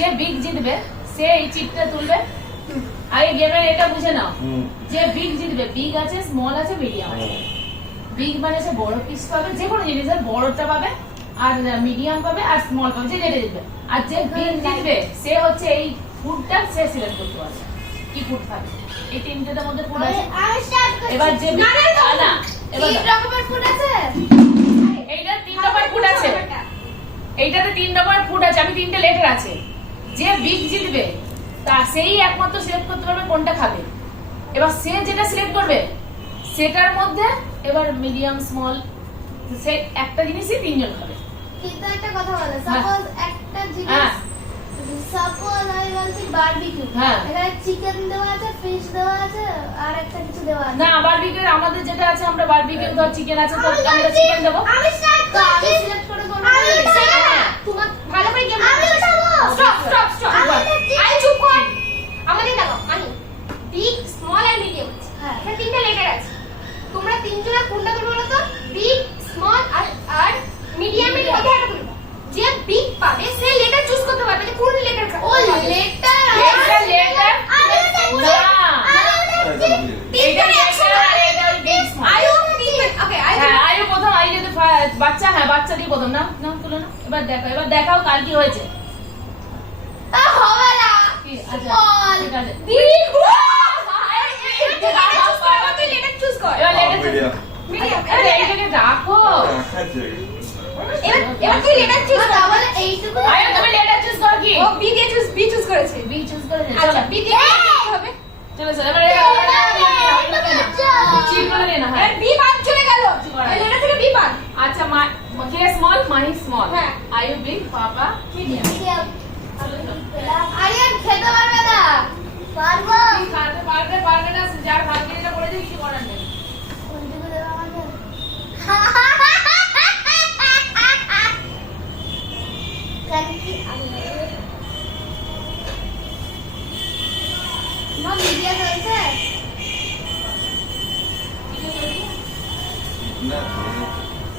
যে বিগ জিতবে সে এই চিপটা তুলবে। আর এই গেমের এটা বুঝে নাও, যে বিগ জিতবে, বিগ আছে, স্মল আছে, মিডিয়াম আছে। বিগ মানে সে বড় পিস পাবে, যে কোনো জিনিসের বড়টা পাবে, আর মিডিয়াম পাবে, আর স্মল পাবে, যে যেটা জিতবে। আর যে বিগ জিতবে সে হচ্ছে এই ফুডটা সে সিলেক্ট করতে পারবে কি ফুড খাবে। এই তিনটের মধ্যে ফুড আছে। এবার যে না এবার তিন রকমের ফুড আছে, এইটা 3 রকমের ফুড আছে, এইটাতে 3 রকমের ফুড আছে। আমি 3টে লেটার আছে। যে বিগ জিতবে তা সেই একমাত্র সিলেক্ট করতে পারবে কোনটা খাবে। এবার সে যেটা সিলেক্ট করবে সেটার মধ্যে এবার মিডিয়াম স্মল সে একটা জিনিসই 3 জন খাবে। কিন্তু একটা কথা বলো, সাপোজ একটা জিনিস, সাপোজ আমি বলছি বারবিকিউ, এখানে চিকেন দেওয়া আছে, ফিশ দেওয়া আছে, আর একটা কিছু দেওয়া আছে। না, বারবিকিউ আমাদের যেটা আছে, আমরা বারবিকিউ তো চিকেন আছে, তো আমরা চিকেন দেব। আমি স্টার্ট করছি, আমি সিলেক্ট করে করব। তোমার ভালো করে গেম আমি উঠাবো। স্টপ স্টপ স্টপ, আই চুপ কর। আমাদের দেখো আমি বিগ স্মল এন্ড মিডিয়াম আছে। হ্যাঁ, এখানে 3টা লেটার আছে। তোমরা তিনজনা কোনটা করবে বলো তো? বিগ, স্মল আর মিডিয়ামের মধ্যে একটা করবে। যে বিগ পাবে সে লেটার চুজ করতে পারবে যে কোন লেটার খাবে। ও লেটার, একটা লেটার আমি না, তিনটা লেটার আর এটা বিগ স্মল। আয়ু ওকে, আয়ু প্রথম, আয়ু যদি বাচ্চা, হ্যাঁ বাচ্চা দিয়ে প্রথম না না তুলে না। এবার দেখাও কাল কি হয়েছে। হবে না কি আচ্ছা ঠিক আছে, বিগ লেটার চুজ কর। এবার লেটার মিডিয়াম। আরে এইটাকে রাখো। এবার তুই লেটার চুজ কর। তাহলে এইটুকু আয়ু তুমি লেটার চুজ করো কি? ও বি দিয়ে চুজ, বি চুজ করেছে। বি চুজ করে দে। আচ্ছা চলো বি দিয়ে কি হবে? চলো এবার চিপ করে নে না। হ্যাঁ আর বি বাদ চলে গেল, লেটার থেকে বি বাদ। আচ্ছা কে স্মল, মাহি স্মল, হ্যাঁ। আয়ু বিগ, পাপা মিডিয়াম। আরে খেতে পারবে না। পারবো। খাতে পারবে না, যার ভাগ্যে এটা পড়ে যায় কিছু করার নেই। কোনটুকু দেব আমাকে? কানকি মা মিডিয়া চলছে।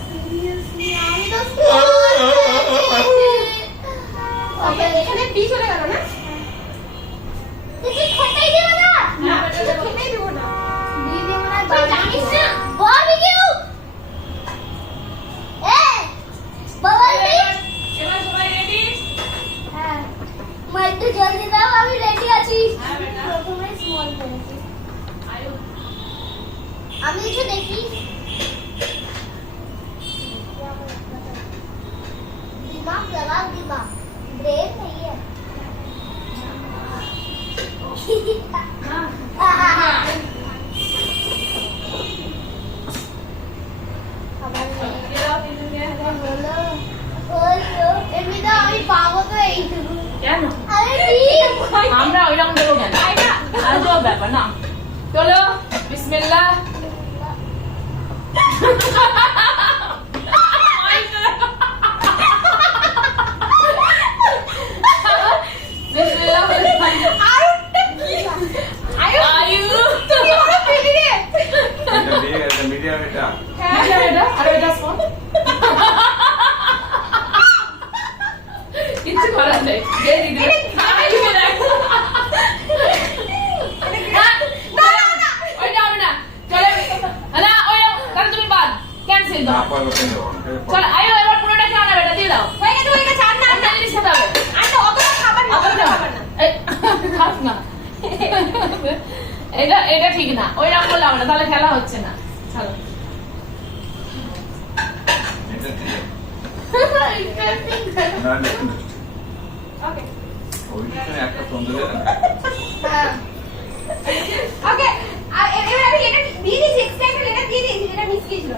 সিরিয়াসলি আমি তো ওকে, এখানে বি চলে গেল না? কিছু খেতেই দিবে না। না, খেতেই দেব না। দিদি মনে হয় তুই জানিস না? বারবিকিউ। বারবিকিউ। এবার সবাই রেডি? হ্যাঁ, মা একটু জলদি দাও, আমি রেডি আছি। হ্যাঁ বেটা। প্রথমে স্মল করেছি। আয়ু আমি কিছু দেখি। दिमाग लगाओ, दिमाग ब्रेन नहीं है। আমি পাবো তো এইটুকু। কেন আরে আমরা ওইরকম দেবো কেন? আজব ব্যাপার না। চলো বিসমিল্লাহ। বিসমিল্লাহ বলে আয়ু মিডিয়াম এটা আর এটা স্মল। কিচ্ছু করার নেই, দিয়ে দিদি ওইটা হবে না। চলো না ওই তাহলে তুমি বাদ ক্যান্সেল দাও। চলো আয়ু এবার পুরোটা খাও না বেটা, দিয়ে দাও। হয়ে গেছে, হয়ে গেছে। আর না, অন্য জিনিস খেতে হবে। আর না, অতটা খাবার না, অতটা খাবার না। খাস না। এটা ঠিক না, ওইরকম করলে হবে না, তাহলে খেলা হচ্ছে না। চলো ওকে একটা তন্দুরি ওকে, আর এবার আমি লেটার দিয়ে দিয়েছি, এক্সট্রা একটা লেটার দিয়ে দিয়েছি, যেটা মিস গিয়েছিল।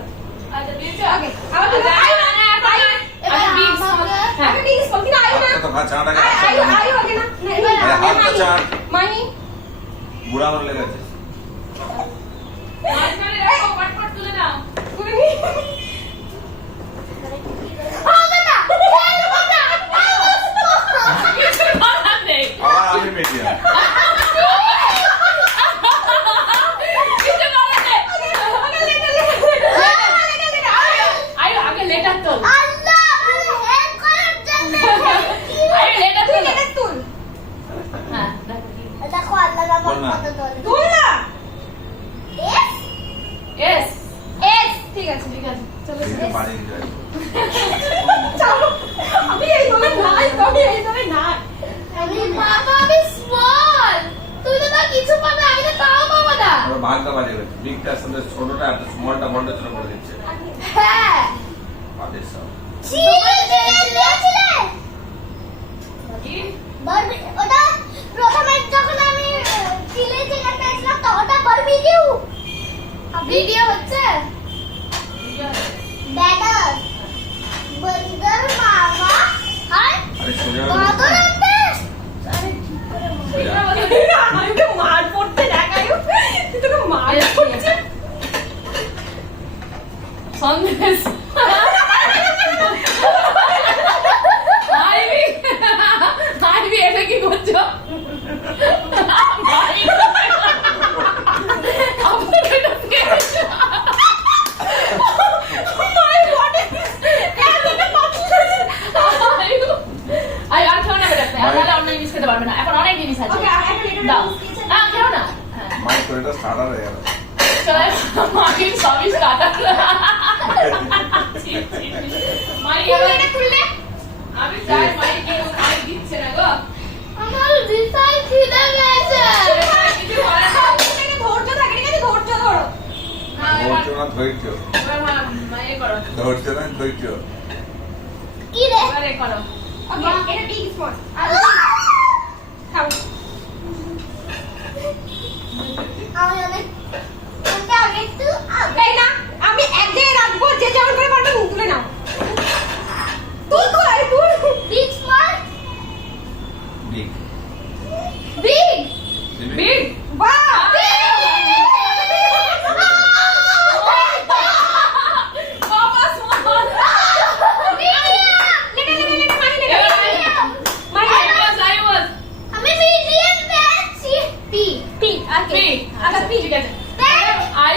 আচ্ছা দিয়েছো? ওকে, আবার তুমি আয়ু না, না, আয়ু আচ্ছা বিগ স্মল। হ্যাঁ আমি বিগ স্মল, কিন্তু আয়ু না। তো ভাত চাটা আয়ু আয়ু হবে না। না, এবার হাতটা চাট মাহি বুড়া হলে লেগেছে মাঝখানে রাখো, পটপট তুলে নাও। করে নি। হবে না। কিছু করার নেই, আবার আমি মিডিয়াম কিছু করার নেই। আয়ু আগে লেটার তোল। আল্লাহ হেল্প করার জন্য। আয়ু লেটার তোল। লেটার তুল। বল না। তুল না এস এস ঠিক আছে ঠিক আছে চলো এইটা বাড়ি যায়। চলো আমি এই দলে নাই আমি এই দলে নাই আমি বাবা আমি স্মল তুই তো তার কিছু পাবে আমি তো তাও পাবো না ওরা ভাগটা বাড়ি গেছে। বিগটার সাথে ছোটটা আর স্মলটা বড়টা ছোট করে দিচ্ছে। হ্যাঁ বাদের সব। কি ওটা প্রথমে যখন আমি চিলে চিকেন পেয়েছিলাম তো ওটা বারবিকিউ ভিডিও হচ্ছে ব্যাটার বার্গার মামা হাই আরে সোজা বাদর আনতে সোজা। আমি তো মার পড়তে দেখাই তুই তোকে মার পড়ছে সন্দেশ আইবি আইবি এটা কি করছো আপনার এটা কে আই আর খেও না বেটা তাহলে অন্য জিনিস খেতে পারবে না এখন অনেক জিনিস আছে ওকে আর একটা লিটার দাও না খেও না হ্যাঁ মাই শরীরটা সাদা হয়ে গেল। চলে মাকে সবই কাটা মাই তুললে তুললে আমি চাই মাই কে খাই দিচ্ছে না গো আমার বিশাল খিদে পেয়েছে কিছু বলে না ধৈর্য থাকে ঠিক আছে ধৈর্য ধরো ধৈর্য না ধৈর্য। মাই করো ধৈর্য না ধৈর্য। কি রে এবারে করো ওকে এটা বিগ স্পট আর খাও আমি অনেক ওটা আগে একটু এই না আমি এক জায়গায় রাখবো যে যেমন করে পারবে মুখ তুলে নাও তুই কই তুই big small big. Big big বাহ বাবা সুমন I was আমি মিডিয়াম পেয়েছি পি পি ওকে big আচ্ছা পি ঠিক আছে I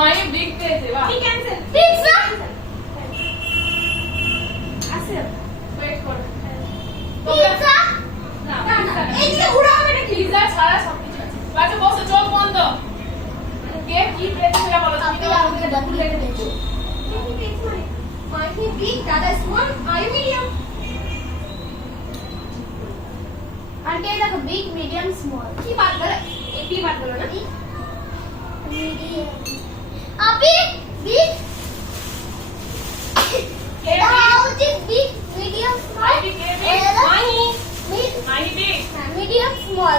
my big পেয়েছে বাহ পি ক্যান্সেল পিৎজা আছে ওয়েট করো পিৎজা না না না এইদিকে ঘুরে হবে নাকি পিজা ছাড়া সবকিছু আছে বাচ্চা বসে চোখ বন্ধ কে কি পেয়েছে সেটা বলো তুমি তো আমাকে ডাবল লেট পেয়েছি মাই বিগ দাদা স্মল আই মিডিয়াম আন্টি দেখো বিগ মিডিয়াম স্মল কি বাদ গেল এই পি বাদ গেল না মিডিয়াম আপি বিগ কে দাও উচিত big medium small I big কে big my big my big medium small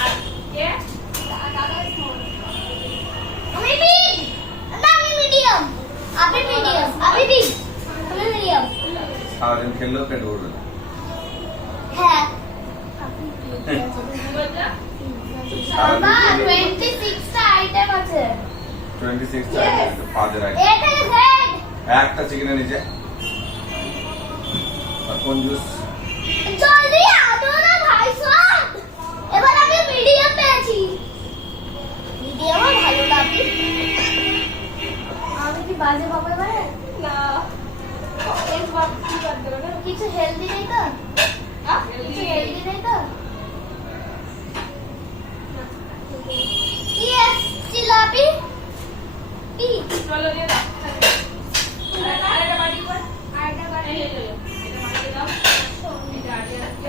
আর কে দাদা স্মল আমি বিগ না আমি মিডিয়াম আপনি মিডিয়াম আপনি বিগ আমি মিডিয়াম সারাদিন খেললেও পেট ভরবে না। হ্যাঁ বলটা বাবা 26 টা আইটেম আছে 26 চাই পাঁচের আগে এটা হেড একটা চিকেনের নিচে আর কোন জুস জলদি আনো না ভাই সব এবার আমি মিডিয়াম পেয়েছি মিডিয়াম ভালো লাগে আমি কি বাজে পাবো এবারে না এই বাদ কি বাদ গেল না কিছু হেলদি নেই তো কিছু হেলদি নেই তো ইয়েস জিলাপি কি চলো দিয়ে দাও আরেকটা বাটি কর আরেকটা বাদ এই এই এটা বাটি দাও এটা আগে রাখতে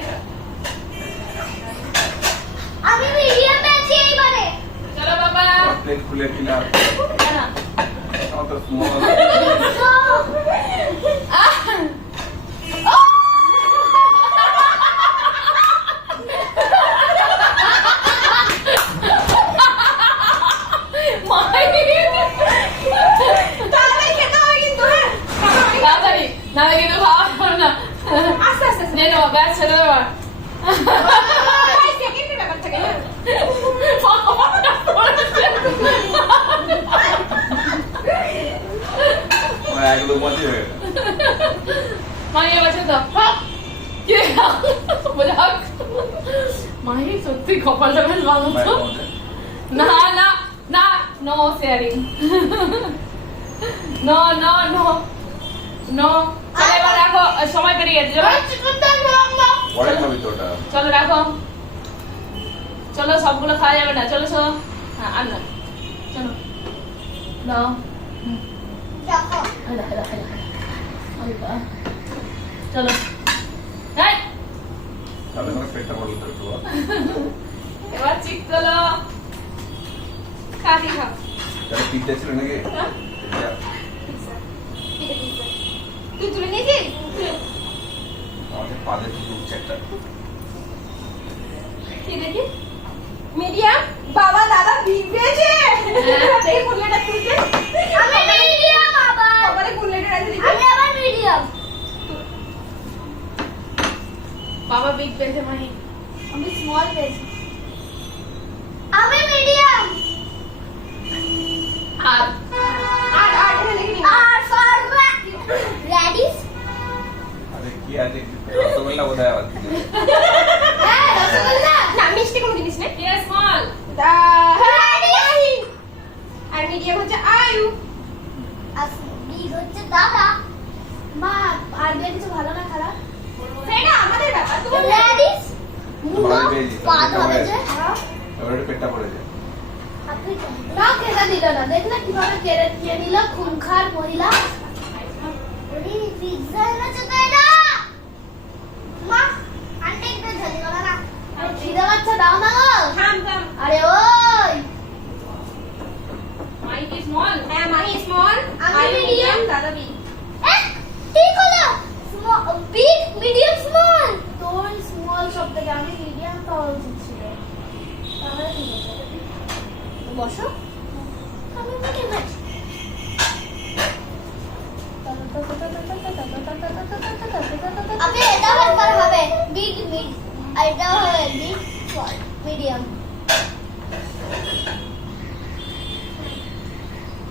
আমি মিডিয়াম পেয়েছি এইবারে চলো বাবা প্লেট খুলে দিলাম। না আমার তো স্মল। তাহলে খেতে হবে কিন্তু হ্যাঁ তাড়াতাড়ি নাহলে কিন্তু খাওয়া হবে না আস্তে আস্তে নিয়ে নেবো ব্যাগ ছেড়ে দেবো সেকেন্ডের ব্যাপার থাকে না আমার একদম মজা হয়ে গেল। মাহি আছে তো কে বলে হাক মাহি সত্যি কপালটা বেশ ভালো মায়ের তো মধ্যে। না না না no sharing no no no no চলো এবার রাখো সময় পেরিয়ে গেছে চলো চিকেনটা লম্বা পরে খাবি তো ওটা। চলো রাখো চলো সবগুলো খাওয়া যাবে না, চলো চলো। হ্যাঁ আর না, চলো নাও। দেখো হেলা হেলা হেলা আল্লাহ, চলো এই তাহলে আমার পেটটা বড় করে দেবো। এবার চিক চলো। কাটি খাও। তাহলে পিজ্জা ছিল নাকি? পিজ্জা। তুই তুলে নিয়েছিস? আমাদের পালে ঢুকছে একটা। কি দেখি? মিডিয়াম। বাবা দাদা বিগ পেয়েছে। দেখি কোন লেটার তুলছে। আমি মিডিয়াম আবার বাবারে কোন লেটার আছে দেখি। আমি আবার মিডিয়াম বাবা বিগ পেয়েছে মানে আমি স্মল পেয়েছি আমি মিডিয়াম আর আর এটা দেখি নি। আর ফর রেডিস আরে কি আছে? রসগোল্লা বোধহয় আবার দিল। হ্যাঁ রসগোল্লা না মিষ্টি কোনো জিনিস নেই। কে স্মল দা আর মিডিয়াম হচ্ছে আয়ু। আর বিগ হচ্ছে দাদা মা আর দিয়ে কিছু ভালো না খারাপ সেটা আমাদের ব্যাপার। তোমার রেডিস মুনো ভালো পেয়েছি, পাত হবে যে এবার একটু পেটটা পড়ে যায়। আপনি না খেতে দিল না দেখলে কিভাবে কেড়ে নিয়ে নিল খুনখার মহিলা ওরে পিজ্জা এনেছে তো এটা মা আন্টি একটু ঝালি গলা না আরে খিদে বাচ্চা দাও না গো থাম থাম। আরে ওই মাই কি স্মল হ্যাঁ মাহি স্মল, আমি আয়ু medium, মিডিয়াম, দাদা বিগ। ঠিক হলো বিগ মিডিয়াম স্মল তোর স্মল সব থেকে আমি মিডিয়াম পাওয়া উচিত ছিল তাহলে ঠিক আছে বসো আমি মিডিয়াম আছি আপনি এটা একবার হবে বিগ মিড আর এটা হবে বিগ স্মল মিডিয়াম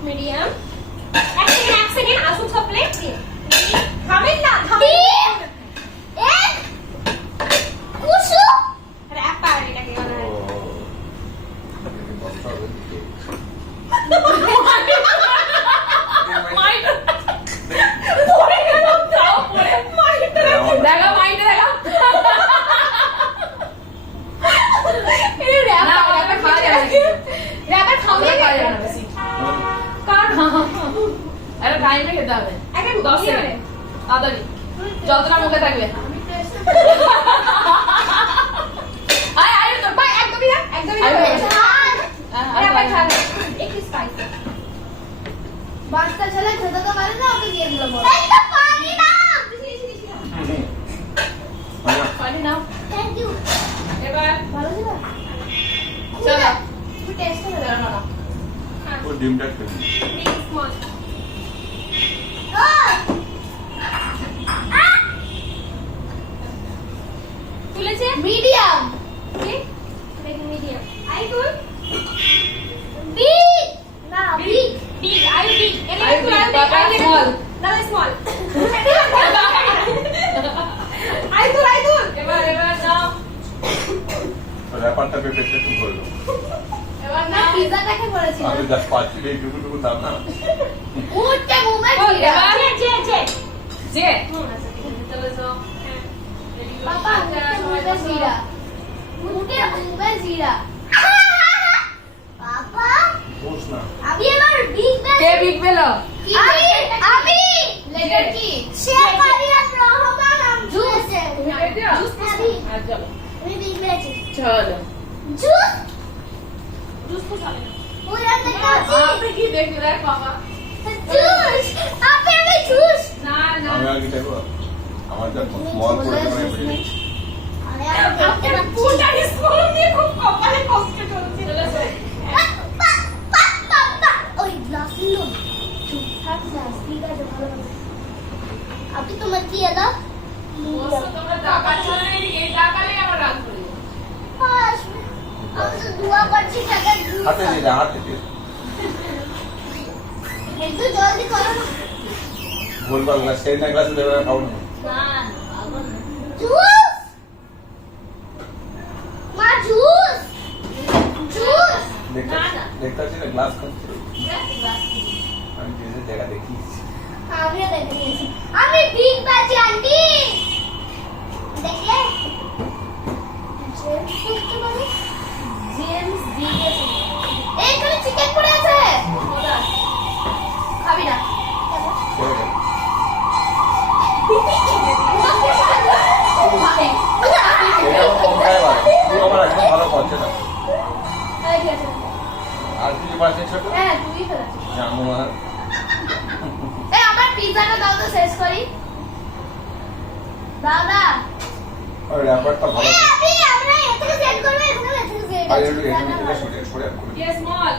মিডিয়াম। এক সেকেন্ড আসুন সব প্লেট দিয়ে। খাবেন না খাবেন বিগ এক কুসু আরে অ্যাপার এটাকে বলা ও হয়। এই বস্তা হবে দিকে। মাই পড়ে গেল তাও পড়ে মাইটা দেখা মাইতে দেখা এই না ওটা খাওয়া যাবে না র‍্যাপার খাবে খাওয়া না যাবে না বেশি কার আরে টাইমে খেতে হবে একটা 10 10 সেকেন্ড তাড়াতাড়ি যতটা মুখে থাকবে আমি টেস্ট আয় আয় তো ভাই একদমই না একদমই আয়ু, না আয়ু। র‍্যাপার খাবে একটু স্পাইসি বাচ্চা ছেলে খেতে তো পারে না ওকে দিয়ে দিল বড় এইটা পানি না পানি নাও থ্যাংক ইউ এবার ভালো ছিল চলো তুমি টেস্ট করে না না ও ডিমটা খেলি। বিগ স্মল তুলেছে মিডিয়াম কি দেখি মিডিয়াম আই তুল বিগ না বিগ বিগ আই বিগ এটা আয়ু তুল big, বাবা small। দাদা স্মল আই তুল এবার এবার নাও র্যাপারটা পেটে একটু ভরলো। এবার না নাও পিজাটাকে পড়েছিল আমি যা পাচ্ছি এইটুকু দাম না। উঠতে মুমে ও, জিরা এবার? যে যে চলো চলো বাবা উঠতে মুমে জিরা উঠতে মুমে জিরা বাবা বস না। আমি এবার বিগ কে বিগ পেলো আমি লেটার কি শেখ আরিয়ান রহমান আম জুস তুমি পেয়েছো আমি আর চলো আমি বিগ পেয়েছি চলো জুস জুস তো চলে না ওই রাতে কাছি আপনি কি দেখি দেখ বাবা জুস আপনি আমি জুস না না আমি আগে দেখো আমার যা স্মল করে মানে আরে আপনার পুরোটা স্মল দিয়ে খুব কপালে কষ্ট চলছে চলো চলো ওই গ্লাস নিলো চুপচাপ গ্লাস ঠিক আছে ভালো হবে আপনি তোমার কি এলো বসো তোমরা টাকাচ্ছ না এই টাকালে আমার রাগ করে আমি তো দোয়া করছি টাকা হাতে দিয়ে দে, হাতে দিয়ে একটু জলদি করো না বলবার গ্লাস সেই না গ্লাসে দেবে খাও না। জুস মা জুস জুস দেখতে না, না। দেখতে পাচ্ছি না গ্লাস খাচ্ছি আমি যে জায়গা দেখিয়েছি। আমিও দেখে নিয়েছি আমি বিগ বাজি আন্টি দেখলে জেমস করতে পারে তুই ফেলেছিস। জানো আর এই আমার পিজাটা দাও তো শেষ করি দাদা ওই র্যাপারটা ভালো আমরা এখানে সেট করব এখানে এখানে সেট আর একটু এটা সরে করে Yes, small.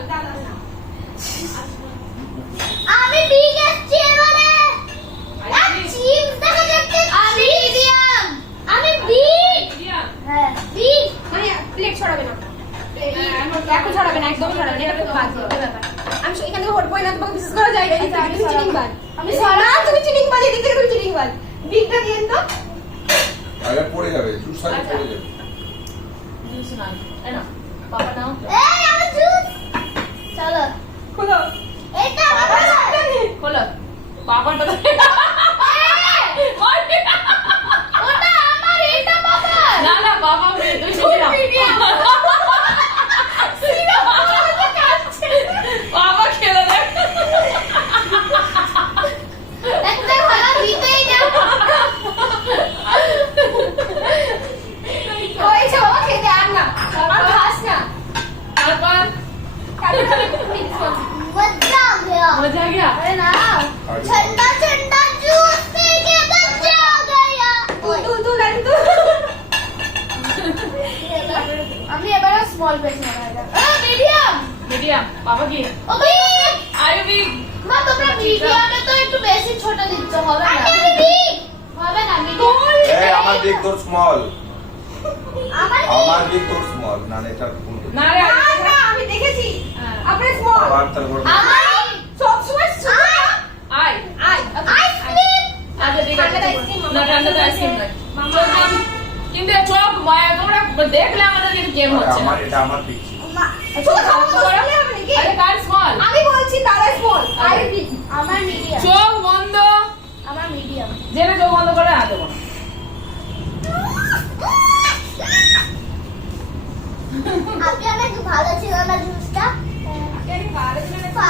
আমি বিগ এসছি এবারে I আর think- চিপস দেখা যাচ্ছে আমি মিডিয়াম আমি বিগ Yeah. হ্যাঁ বিগ মানে প্লেট ছড়াবে না হ্যাঁ, এখন ছড়াবে না একদম ছড়াবে না এটা খুব বাজে একটা ব্যাপার আমি এখান থেকে হটবই না তোমাকে বিশেষ করা যায় না আচ্ছা, আমি তুমি চিটিং বাজ আমি না তুমি চিটিং বাজ এদিক থেকে তুমি চিটিং বাজ বিগটা দিয়ে তো আরে পড়ে যাবে জুস সাইড আচ্ছা। পড়ে যাবে Juice নাও। এই নাও, বাবা নাও। এই আমার জুস চলো খোলো এটা আমার খোলো। বাবাটা তো- ওটা আমার এটা বাবা না, না, বাবা মেয়ে, তুই চিনি না। বাবা খেলে দেখ। একটা ভালো দিতেই না হয়েছে বাবা খেতে আর না আর খাস না তারপর मजा आ गया মজা গিয়া। अरे ना ठंडा ठंडा जूस पी के मजा आ गया তু লাড্ডু তু আমি এবারে স্মল পেয়েছি মিডিয়াম মিডিয়াম। বাবা কি? ও ভাই আয়ু বিগ। মা তোমরা মিডিয়ামে তো একটু বেশি ছোট দিচ্ছ হবে না হবে না মিডিয়াম এই আমার দিক তোর স্মল আমার আমার দিক তোর স্মল না না এটা ভুল না রে, না না আমি দেখেছি হ্যাঁ। আপনার স্মল আবার তার বড় আমার সব সময় আয়। আই আইসক্রিম আচ্ছা, ঠিক আছে। ঠান্ডাটা ice-cream, না, ঠান্ডাটা ice-cream নয়। চোখ দেখি। কিন্তু এ চোখ তোমরা দেখলে আমাদের কিন্তু গেম হচ্ছে না। আমার এটা আমার দিক ছিল। চোখ আমার বললে হবে নাকি আরে কার স্মল? আমি বলছি তারা স্মল আই বিগ আমার মিডিয়াম চোখ বন্ধ। আমার মিডিয়াম জেনে চোখ বন্ধ করে হাতে বলো। আপনি অনেক ভালো ছিল না জুসটা কেন ভালো ছিল না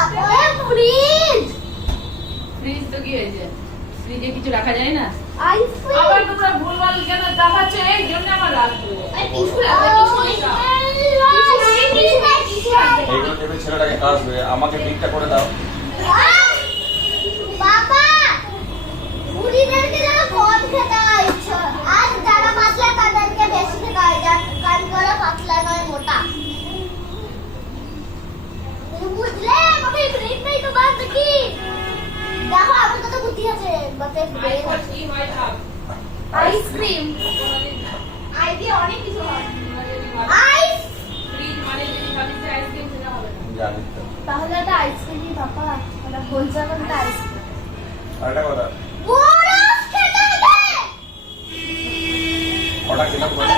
ফ্রিজ ফ্রিজ তো কি হয়েছে? ফ্রিজে কিছু রাখা যায় না? আইসক্রিম আবার তোমরা ভুলভাল কেন দেখাচ্ছ? এই জন্য আমার রাগ করে। টিস্যু লাগবে টিস্যু এইগুলো দেবে ছেলেটাকে কাটবে আমাকে দিকটা করে দাও বাবা বুড়িদেরকে যেন কম খেতে হয় আর যারা পাতলা তাদেরকে বেশি খেতে হয় কারণ ওরা পাতলা নয় মোটা বুঝলে আমাকে ব্রেক নেই তো বাদ কি দেখো আমার কত বুদ্ধি আছে বাতে ব্রেক আছে কি হয় ভাব? আইসক্রিম আই দিয়ে অনেক কিছু হয় আইস ফ্রিজ মানে যদি ভাবিস যে আইসক্রিম সেটা হবে না। জানি তো তাহলে এটা আইসক্রিমই বাবা ওটা বলছে এখন এটা আইসক্রিম আরেকটা কথা বরফ খেতে হবে কটা খেলাম কটা